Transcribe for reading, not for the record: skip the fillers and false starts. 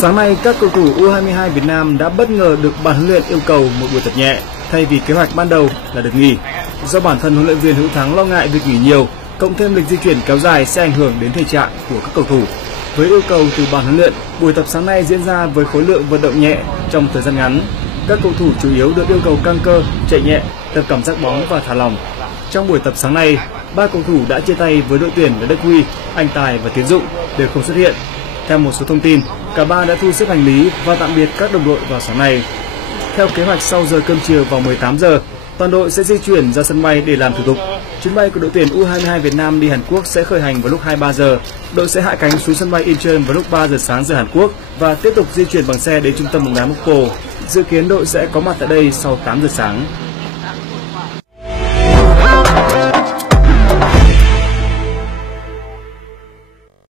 Sáng nay, các cầu thủ U22 Việt Nam đã bất ngờ được ban huấn luyện yêu cầu một buổi tập nhẹ thay vì kế hoạch ban đầu là được nghỉ. Do bản thân huấn luyện viên Hữu Thắng lo ngại việc nghỉ nhiều, cộng thêm lịch di chuyển kéo dài sẽ ảnh hưởng đến thể trạng của các cầu thủ. Với yêu cầu từ ban huấn luyện, buổi tập sáng nay diễn ra với khối lượng vận động nhẹ trong thời gian ngắn. Các cầu thủ chủ yếu được yêu cầu căng cơ, chạy nhẹ, tập cảm giác bóng và thả lỏng. Trong buổi tập sáng nay, 3 cầu thủ đã chia tay với đội tuyển là Đức Huy, Anh Tài và Tiến Dụng đều không xuất hiện. Theo một số thông tin, cả ba đã thu xếp hành lý và tạm biệt các đồng đội vào sáng nay. Theo kế hoạch, sau giờ cơm chiều vào 18 giờ, toàn đội sẽ di chuyển ra sân bay để làm thủ tục. Chuyến bay của đội tuyển U22 Việt Nam đi Hàn Quốc sẽ khởi hành vào lúc 23 giờ. Đội sẽ hạ cánh xuống sân bay Incheon vào lúc 3 giờ sáng giờ Hàn Quốc và tiếp tục di chuyển bằng xe đến trung tâm bóng đá Mokpo. Dự kiến đội sẽ có mặt tại đây sau 8 giờ sáng.